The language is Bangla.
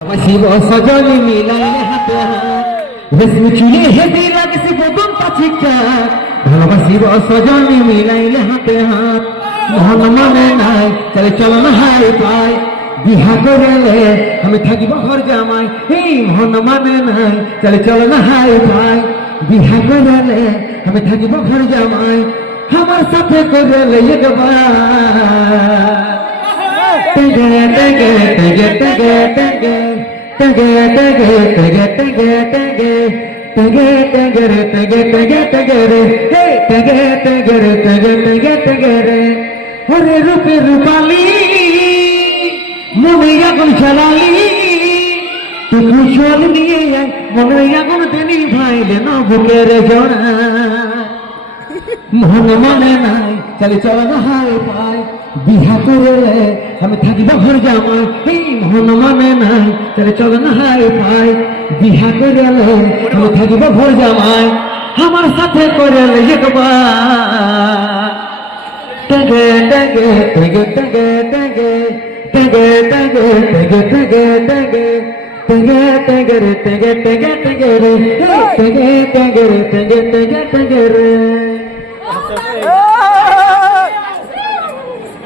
শিব সজনী মিলাইলে হাতে হাত রেশমি চুলে হেদি লাগছে বদন পাচিকা ভালোবাসিব সজনী মিলাইলে হাতে হাত মন মনে নাই চলে চল না হাই পাই বিহা করলে আমি থাকিব ঘর জামাই এই মন মানে নাই চলে চল না হাই পাই বিহা করলে আমি থাকিব ঘর জামাই আমার সাথে করলে একবার তেগে তেগে তেগে তেগে তেগে তেগে তেগে তেগে তেগে তেগে তেগে তেগে রে তেগে তেগে তেগে রে তেগে তেগে রে তেগে তেগে তেগে রে ওরে রূপে রূপালি মনে আগুন জ্বালালি তুই কুশল নিয়ে মনে আগুন তেনি ভাইলে না বুকের জোড়া মন মনে নাই চলে চল না হাই পাই বিহা করলে আমি থাকিব ঘর জামাই এই মন মনে নাই চলে চল না হাই পাই বিহা করলে আমি থাকিব ঘর জামাই আমার সাথে করলে একবার তেগে তেগে তেগে তেগে তেগে তেগে তেগে তেগে তেগে তেগে তেগে তেগে রে তেগে তেগে তেগে রে তেগে তেগে রে তেগে তেগে তেগে রে